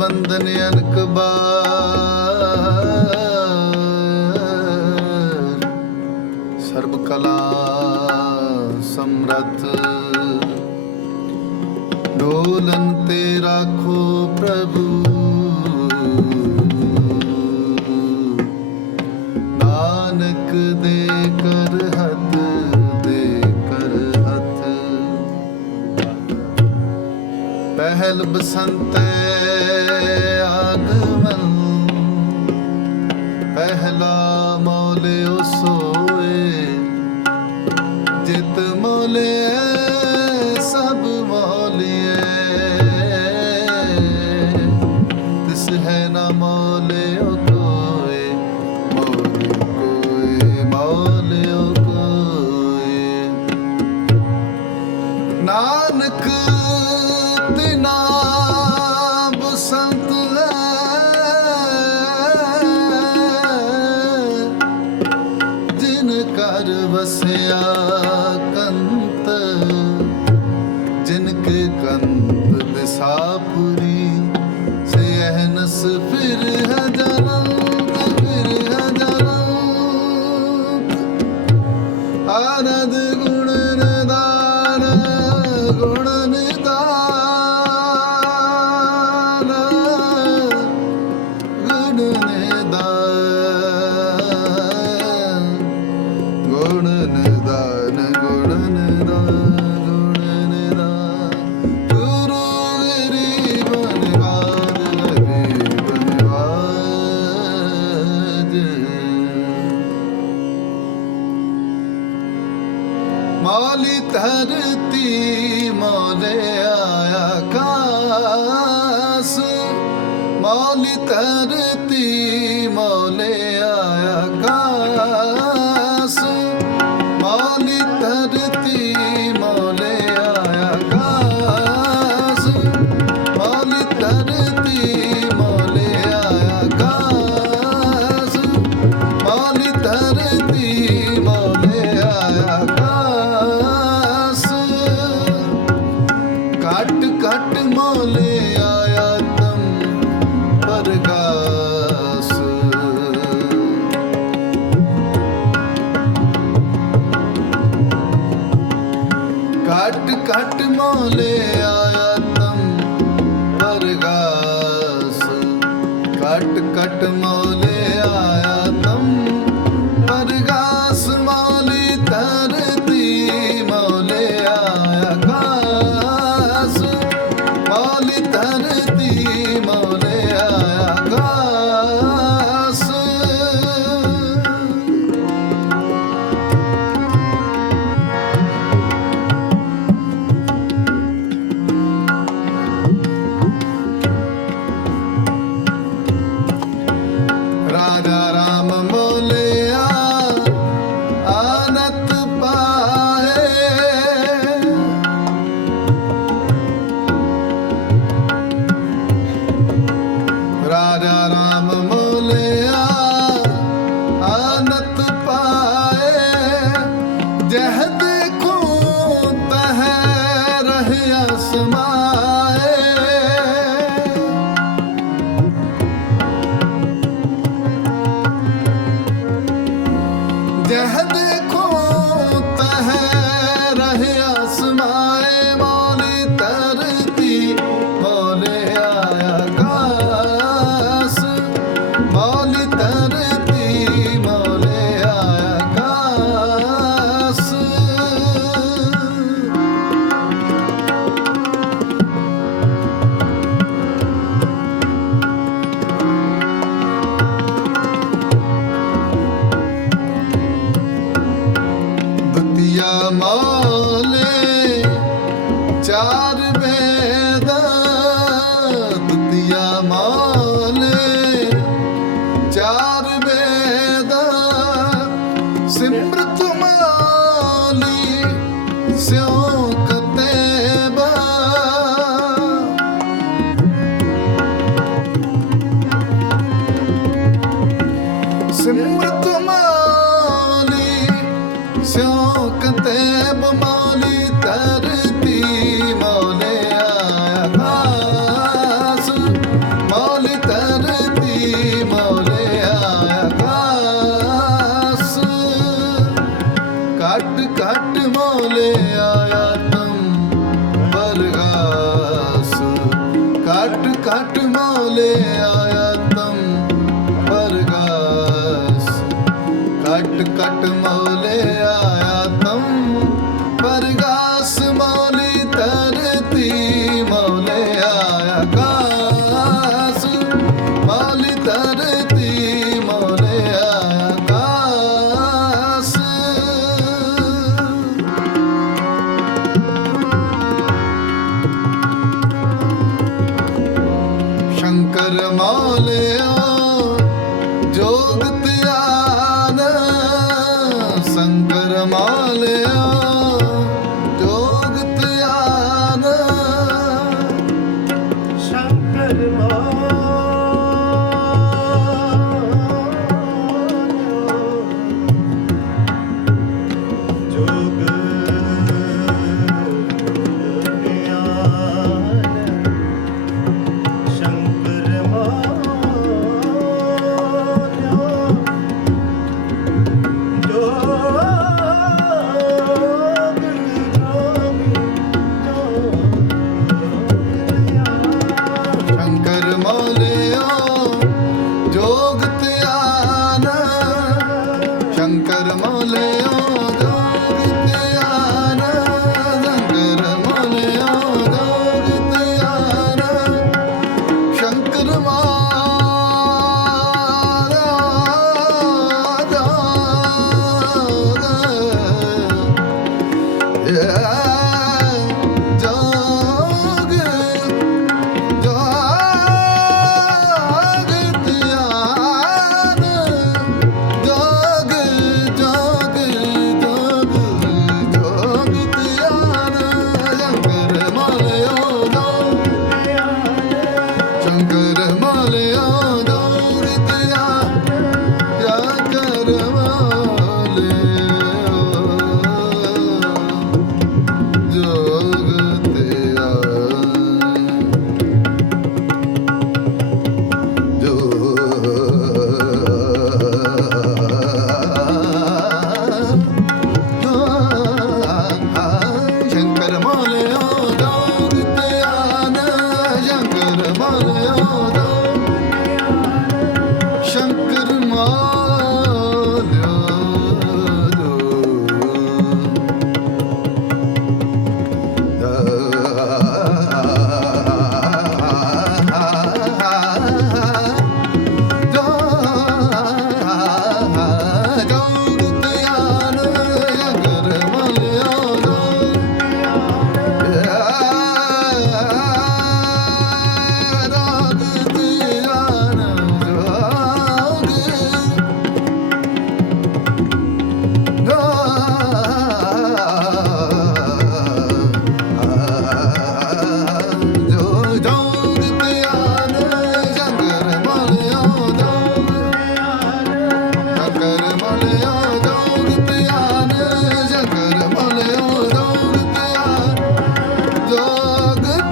ਮੌਤ ਬੰਧਨ ਅਨਕ ਸਰਬ ਕਲਾ ਸਮਰਥ। ਡੋਲਨ ਤੇ ਰਾਖੋ ਪ੍ਰਭੂ। ਨਾਨਕ ਦੇ ਕਰ ਹੱਥ, ਦੇ ਕਰ ਹੱਥ। ਪਹਿਲ ਬਸੰਤੈ ਵਸਿਆ ਕੰਤ ਜਿਨ ਕੇ ਕੰਤ ਦਿਸਾਪੁਰੀ ਸੇ ਅਹਨਸ ਮਾਲੀ ਧਰਤੀ ਮੋਲੇ ਆਇਆ ਆਕਾਸ ਮਾਲੀ ਧਰਤੀ ਮੌਲੇ ਕਟ ਕਟ ਮੌਲੇ ਆਇਆ ਤਮ ਪਰਗਾਸ ਕਟ ਆਕਾਸ ਮਾਲ ਧਰਤੀ ਮੋਰੇ ਆਕਾਸ ਸ਼ੰਕਰ ਮੌਲਿਆ ਜੋਗ ਧਿਆਨ ਸੰਕਰ ਮੌਲਿਆ good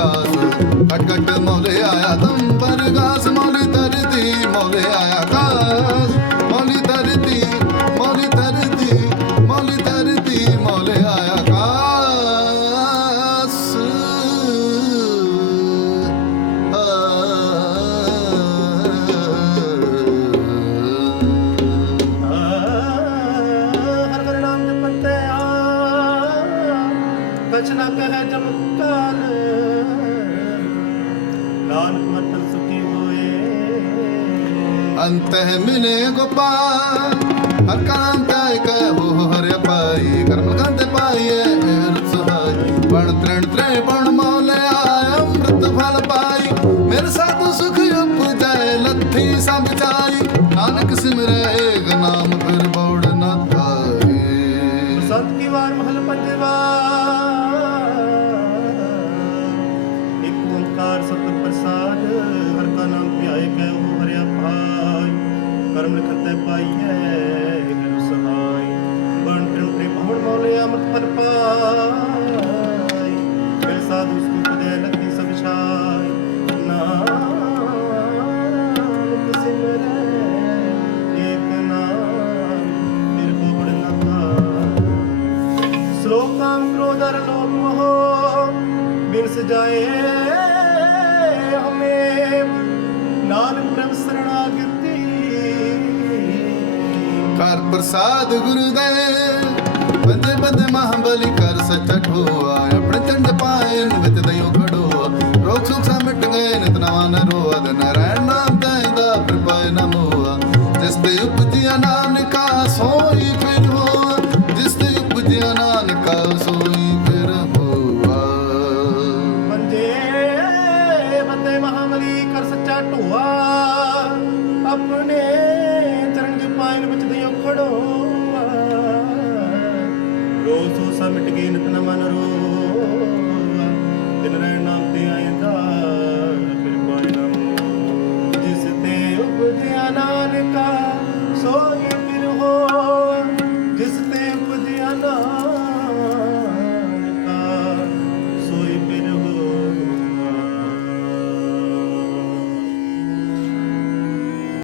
Kaka, Kaka, Kaka. ਅੰਤਹਿ ਮਿਲੇ ਗੋਪਾਲ, ਹਰ ਕਾਮ ਕਾਇ ਕੈ ਹੋ ਹਰਿ ਪਾਈ ਕਰਮ ਕੰਤੇ ਪਾਈਏ ਰਤ ਸਹਾਈ। ਬਣ ਤ੍ਰਿਣ ਤ੍ਰੇ ਬਣ ਮੌਲਿਆ ਅੰਮ੍ਰਿਤ ਫਲ ਪਾਈ। ਮੇਰੇ ਸਾਧੂ ਸੁਖ ਉਪਜੈ, ਲੱਥੀ ਸਭ ਚਾਈ। ਨਾਨਕ ਸਿਮਰੈ, ਏਕ ਨਾਮ ਫਿਰ ਬੌੜ ਨ ਧਾਏ ਬਸੰਤ ਕੀ ਵਾਰ ਮਹਲ ਪੰਜਵਾ? ਇੱਕ ਓੰਕਾਰ ਸਤਿ ਪ੍ਰਸਾਦ, ਹਰ ਕਾ ਨਾਮ ਕਰਮ ਲਿਖਤ ਤੇ ਪਾਈਐ ਗੁਰੂ ਸਹਾਈ। ਬਣ ਤ੍ਰਿਣ ਤੇ ਭਵਨ ਮੌਲੇ ਅੰਮ੍ਰਿਤ ਫਲ ਪਾਈ। ਫਿਰ ਸਾਧੂ ਸੁਖ ਦੇ ਲੱਗੀ ਸਭ ਛਾਈ। ਨਾਨਕ ਸਿਮਰੈ ਏਕ ਨਾਮ ਨਿਰਭਉ ਨ ਧਾਈ ਸ਼ਲੋਕਾਂ ਕ੍ਰੋਧਰ ਲੋਭ ਮੋਹ ਬਿਨ ਸਜਾਏ ਕਰ ਪ੍ਰਸਾਦ ਗੁਰੂ ਦੇ ਬੰਦੇ ਬੰਦੇ ਮਹਾਬਲੀ ਕਰ ਸੱਚਾ ਠੋਆ ਆਪਣੇ ਚੰਡ ਪਾਏ ਨਿਤ ਦਇਓ ਖੜੋਆ। ਰੋਗ ਸੁਖ ਸਾ ਗਏ ਨਿਤ ਨਵਾਂ ਨ ਰੋਆ। ਦੇ ਮਿਟ ਗਏ ਨਿਤ ਨ ਮਨ ਰੋਆ ਤਿਨ ਰਹਿ ਨਾਮ ਤੇ ਆਇਂਦਾ ਫਿਰ ਪਾਇ ਨਾ ਜਿਸ ਤੇ ਉਪਜਿਆ ਨਾਨਕਾ ਸੋਏ